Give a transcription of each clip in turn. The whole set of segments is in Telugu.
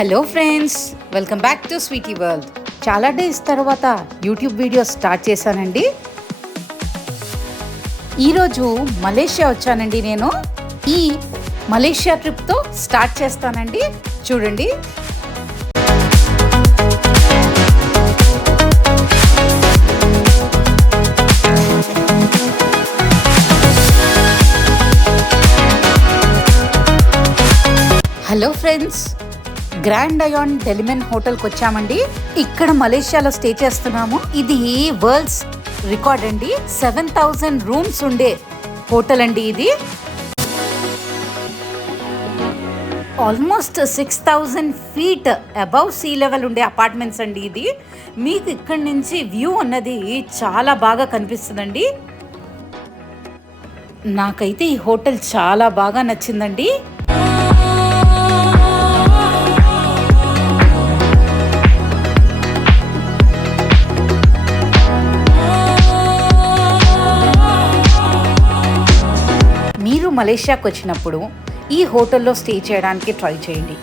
Hello friends welcome back to sweety world. చాలా డేస్ తర్వాత యూట్యూబ్ వీడియో స్టార్ట్ చేశానండి. ఈరోజు మలేషియా వచ్చానండి నేను. ఈ మలేషియా ట్రిప్తో స్టార్ట్ చేస్తానండి. చూడండి. Hello friends grand Ion Delemen హోటల్కి వచ్చామండి. ఇక్కడ మలేషియాలో స్టే చేస్తున్నాము. ఇది వరల్డ్స్ రికార్డ్ అండి. సెవెన్ థౌజండ్ రూమ్స్ ఉండే హోటల్ అండి ఇది. Almost six thousand feet above sea level ఉండే అపార్ట్మెంట్స్ అండి ఇది. మీకు ఇక్కడి నుంచి వ్యూ అన్నది చాలా బాగా కనిపిస్తుందండి. నాకైతే ఈ హోటల్ చాలా బాగా నచ్చిందండి. మలేషియాకు వచ్చినప్పుడు ఈ హోటల్లో స్టే చేయడానికి ట్రై చేయండి.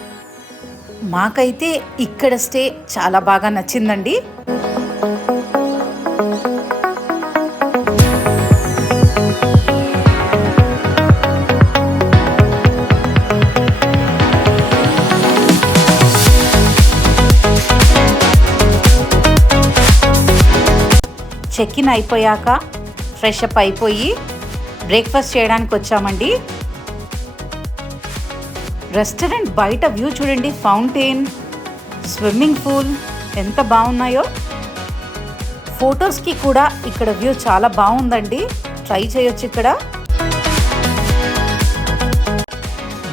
మాకైతే ఇక్కడ స్టే చాలా బాగా నచ్చిందండి. చెక్ ఇన్ అయిపోయాక ఫ్రెష్ అప్ అయిపోయి బ్రేక్ఫాస్ట్ చేయడానికి వచ్చామండి. రెస్టారెంట్ బయట వ్యూ చూడండి ఫౌంటైన్ స్విమ్మింగ్ పూల్ ఎంత బాగున్నాయో. ఫొటోస్కి కూడా ఇక్కడ వ్యూ చాలా బాగుందండి. ట్రై చేయొచ్చు ఇక్కడ.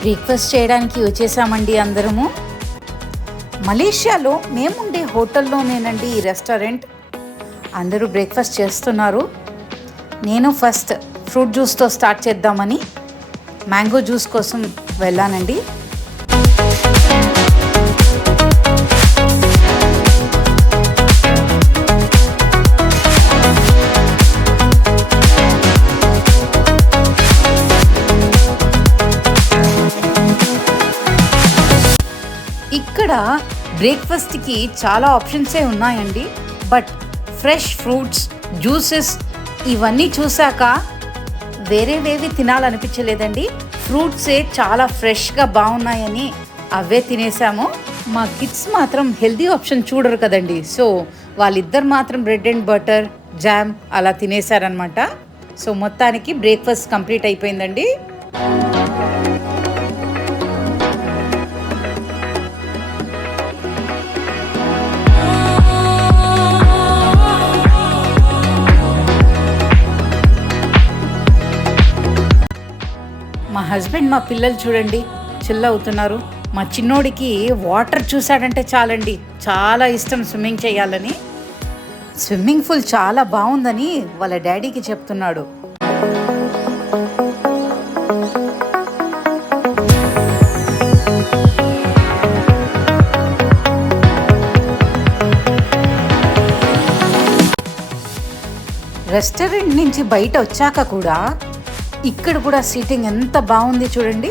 బ్రేక్ఫాస్ట్ చేయడానికి వచ్చేసామండి అందరము. మలేషియాలో మేముండే హోటల్లోనేనండి ఈ రెస్టారెంట్. అందరూ బ్రేక్ఫాస్ట్ చేస్తున్నారు. నేను ఫస్ట్ ఫ్రూట్ జ్యూస్తో స్టార్ట్ చేద్దామని మ్యాంగో జ్యూస్ కోసం వెళ్ళానండి. ఇక్కడ బ్రేక్ఫాస్ట్కి చాలా ఆప్షన్సే ఉన్నాయండి. బట్ ఫ్రెష్ ఫ్రూట్స్ జ్యూసెస్ ఇవన్నీ చూశాక వేరేవేవి తినాలనిపించలేదండి. ఫ్రూట్సే చాలా ఫ్రెష్గా బాగున్నాయని అవే తినేసాము. మా కిడ్స్ మాత్రం హెల్దీ ఆప్షన్ చూడరు కదండి. సో వాళ్ళిద్దరు మాత్రం బ్రెడ్ అండ్ బటర్ జామ్ అలా తినేశారనమాట సో మొత్తానికి బ్రేక్ఫాస్ట్ కంప్లీట్ అయిపోయిందండి. హస్బెండ్ మా పిల్లలు చూడండి చిల్ అవుతున్నారు. మా చిన్నోడికి వాటర్ చూసాడంటే చాలండి. చాలా ఇష్టం స్విమ్మింగ్ చేయాలని. స్విమ్మింగ్ పూల్ చాలా బాగుందని వాళ్ళ డాడీకి చెప్తున్నాడు. రెస్టారెంట్ నుంచి బయట వచ్చాక కూడా ఇక్కడ కూడా సీటింగ్ ఎంత బాగుంది చూడండి.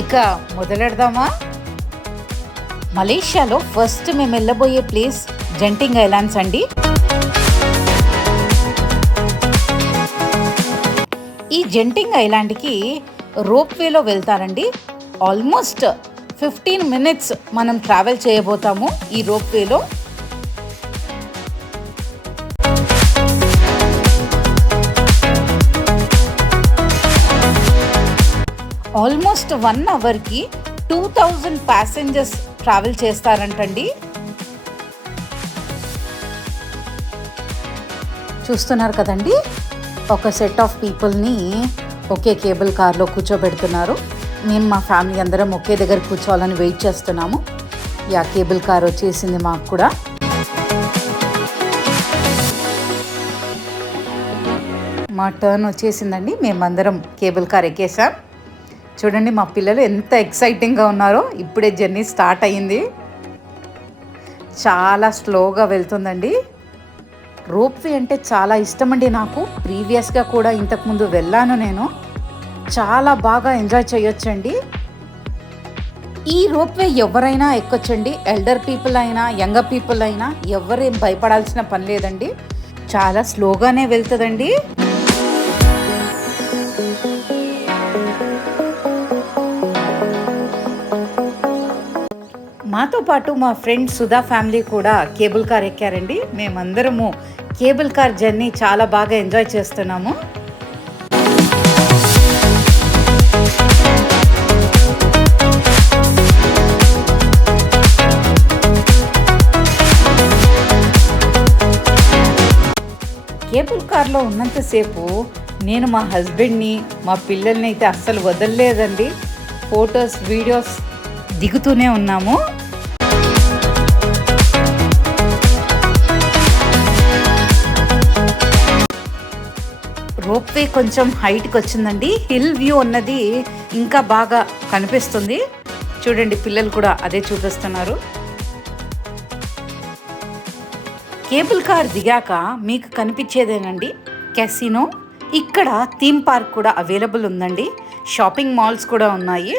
ఇక మొదలెడదామా? మలేషియాలో ఫస్ట్ మేము వెళ్ళబోయే ప్లేస్ జంటింగ్ ఐలాండ్స్ అండి. జెంటింగ్ ఐలాండ్కి రోప్వేలో వెళ్తారండి. ఆల్మోస్ట్ ఫిఫ్టీన్ మినిట్స్ మనం ట్రావెల్ చేయబోతాము ఈ రోప్వేలో ఆల్మోస్ట్ వన్ అవర్కి టూ థౌజండ్ ప్యాసింజర్స్ ట్రావెల్ చేస్తారంటండి. చూస్తున్నారు కదండి? ఒక సెట్ ఆఫ్ పీపుల్ని ఒకే కేబుల్ కార్లో కూర్చోబెడుతున్నారు. మేము మా ఫ్యామిలీ అందరం ఒకే దగ్గర కూర్చోవాలని వెయిట్ చేస్తున్నాము. యా కేబుల్ కార్ వచ్చేసింది మాకు కూడా. మా టర్న్ వచ్చేసిందండి. మేమందరం కేబుల్ కార్ ఎక్కేసాం. చూడండి మా పిల్లలు ఎంత ఎక్సైటింగ్గా ఉన్నారో. ఇప్పుడే జర్నీ స్టార్ట్ అయ్యింది. చాలా స్లోగా వెళ్తుందండి. రోప్వే అంటే చాలా ఇష్టమండి నాకు. ప్రీవియస్గా కూడా ఇంతకుముందు వెళ్ళాను నేను. చాలా బాగా ఎంజాయ్ చేయొచ్చండి. ఈ రోప్వే ఎవరైనా ఎక్కొచ్చండి. ఎల్డర్ పీపుల్ అయినా యంగర్ పీపుల్ అయినా ఎవరేం భయపడాల్సిన పని లేదండి. చాలా స్లోగానే వెళ్తుందండి. మాతో పాటు మా ఫ్రెండ్ సుధా ఫ్యామిలీ కూడా కేబుల్ కార్ ఎక్కారండి. మేమందరము కేబుల్ కార్ జర్నీ చాలా బాగా ఎంజాయ్ చేస్తున్నాము. కేబుల్ కార్లో ఉన్నంతసేపు నేను మా హస్బెండ్ని మా పిల్లల్ని అయితే అస్సలు వదలలేదండి. ఫొటోస్ వీడియోస్ దిగుతూనే ఉన్నాము. రోప్వే కొంచెం హైట్కి వచ్చిందండి. హిల్ వ్యూ అన్నది ఇంకా బాగా కనిపిస్తుంది. చూడండి పిల్లలు కూడా అదే చూపిస్తున్నారు. కేబుల్ కార్ దిగాక మీకు కనిపించేదేనండి కెసినో ఇక్కడ థీమ్ పార్క్ కూడా అవైలబుల్ ఉందండి. షాపింగ్ మాల్స్ కూడా ఉన్నాయి.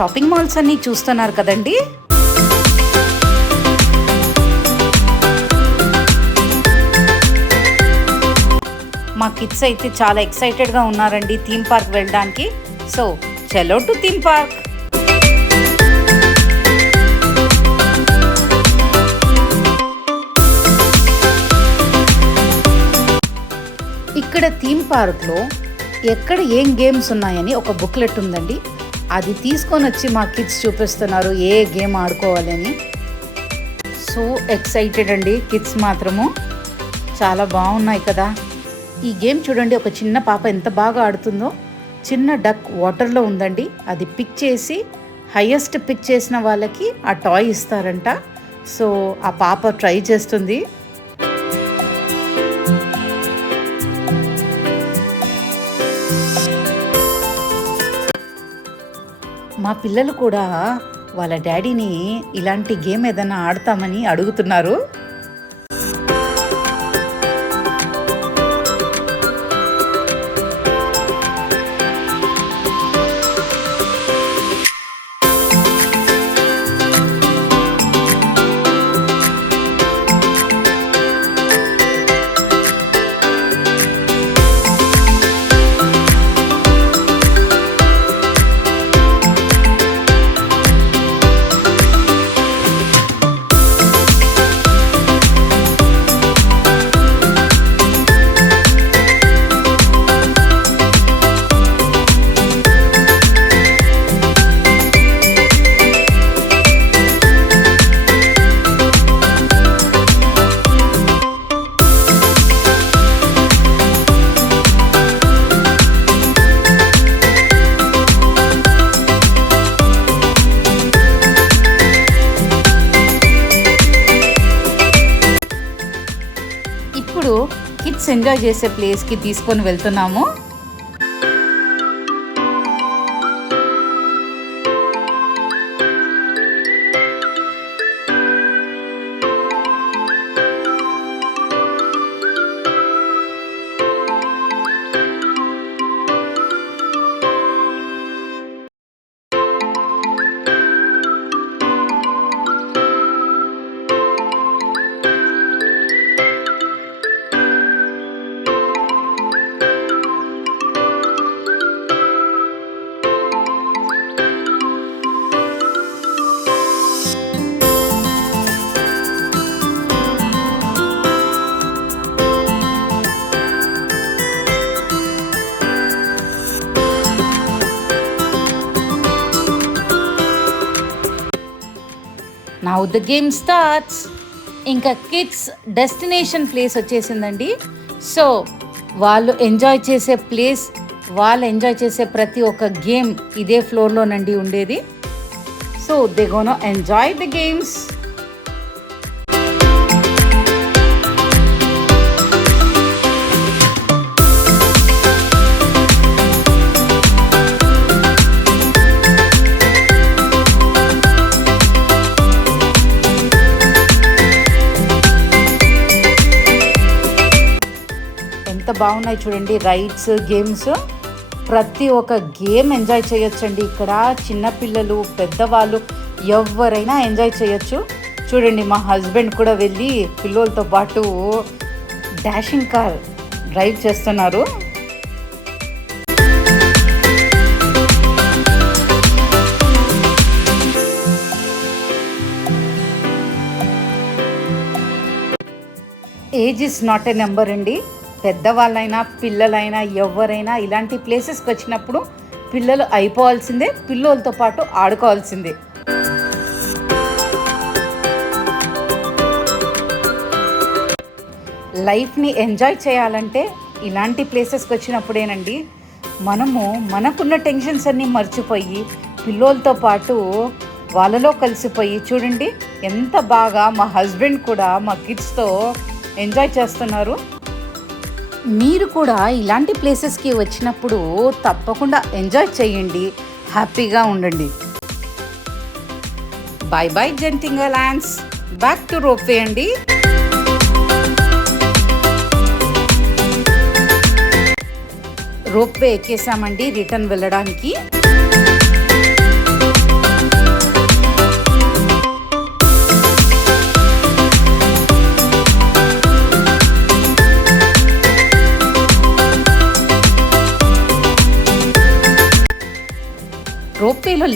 షాపింగ్ మాల్స్ అన్నీ చూస్తున్నారు కదండి? మా కిడ్స్ అయితే చాలా ఎక్సైటెడ్గా ఉన్నారండి థీమ్ పార్క్ వెళ్ళడానికి. సో చలో టు థీమ్ పార్క్ ఇక్కడ థీమ్ పార్క్లో ఎక్కడ ఏం గేమ్స్ ఉన్నాయని ఒక బుక్లెట్ ఉందండి. అది తీసుకొని వచ్చి మా కిడ్స్ చూపిస్తున్నారు ఏ గేమ్ ఆడుకోవాలని సో ఎక్సైటెడ్ అండి. కిడ్స్ మాత్రము చాలా బాగున్నాయి కదా. ఈ గేమ్ చూడండి ఒక చిన్న పాప ఎంత బాగా ఆడుతుందో. చిన్న డక్ వాటర్లో ఉందండి. అది పిక్ చేసి హయ్యెస్ట్ పిక్ చేసిన వాళ్ళకి ఆ టాయ్ ఇస్తారంట. సో ఆ పాప ట్రై చేస్తుంది. మా పిల్లలు కూడా వాళ్ళ డాడీని ఇలాంటి గేమ్ ఏదైనా ఆడతామని అడుగుతున్నారు. కిడ్స్ ఎంజాయ్ చేసే ప్లేస్కి తీసుకొని వెళ్తున్నాము. నౌ ద గేమ్ స్టార్ట్స్ ఇంకా కిడ్స్ డెస్టినేషన్ ప్లేస్ వచ్చేసిందండి. సో వాళ్ళు ఎంజాయ్ చేసే ప్లేస్ వాళ్ళు ఎంజాయ్ చేసే ప్రతి ఒక్క గేమ్ ఇదే ఫ్లోర్లోనండి ఉండేది. So they gonna enjoy the games బాగున్నాయి చూడండి రైడ్స్ గేమ్స్ ప్రతి ఒక్క గేమ్ ఎంజాయ్ చేయొచ్చండి ఇక్కడ. చిన్నపిల్లలు పెద్దవాళ్ళు ఎవరైనా ఎంజాయ్ చేయొచ్చు. చూడండి మా హస్బెండ్ కూడా వెళ్ళి పిల్లలతో పాటు డాషింగ్ కార్ డ్రైవ్ చేస్తున్నారు. Age is not a number అండి. పెద్దవాళ్ళైనా పిల్లలైనా ఎవరైనా ఇలాంటి ప్లేసెస్కి వచ్చినప్పుడు పిల్లలు అయిపోవాల్సిందే పిల్లలతో పాటు ఆడుకోవాల్సిందే. లైఫ్ని ఎంజాయ్ చేయాలంటే ఇలాంటి ప్లేసెస్కి వచ్చినప్పుడేనండి మనము మనకున్న టెన్షన్స్ అన్నీ మర్చిపోయి పిల్లలతో పాటు వాళ్ళలో కలిసిపోయి చూడండి ఎంత బాగా మా హస్బెండ్ కూడా మా కిడ్స్తో ఎంజాయ్ చేస్తున్నారు. మీరు కూడా ఇలాంటి ప్లేసెస్కి వచ్చినప్పుడు తప్పకుండా ఎంజాయ్ చేయండి. హ్యాపీగా ఉండండి. Bye bye Genting lands back to ropeway అండి. రోప్వే ఎక్కేసామండి రిటర్న్ వెళ్ళడానికి.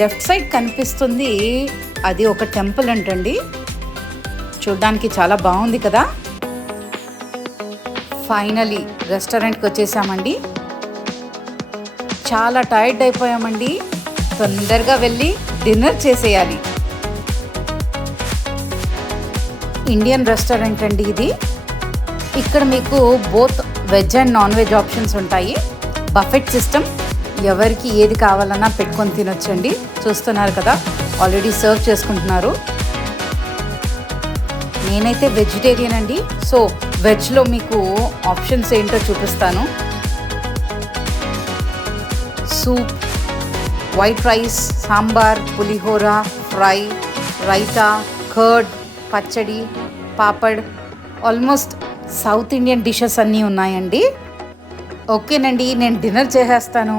లెఫ్ట్ సైడ్ కనిపిస్తుంది. అది ఒక టెంపుల్ అంటండి. చూడ్డానికి చాలా బాగుంది కదా. ఫైనలీ రెస్టారెంట్కి వచ్చేసామండి. చాలా టైర్డ్ అయిపోయామండి. తొందరగా వెళ్ళి డిన్నర్ చేసేయాలి. ఇండియన్ రెస్టారెంట్ అండి ఇది. ఇక్కడ మీకు both veg and non veg options ఉంటాయి. బఫెట్ సిస్టమ్ ఎవరికి ఏది కావాలన్నా పెట్టుకొని తినొచ్చండి. చూస్తున్నారు కదా ఆల్రెడీ సర్వ్ చేసుకుంటున్నారు. నేనైతే వెజిటేరియన్ అండి. సో వెజ్లో మీకు ఆప్షన్స్ ఏంటో చూపిస్తాను. సూప్ వైట్ రైస్ సాంబార్ పులిహోర ఫ్రై రైతా కర్డ్ పచ్చడి papad. Almost south Indian dishes అన్నీ ఉన్నాయండి. ఓకేనండి నేను డిన్నర్ చేసేస్తాను.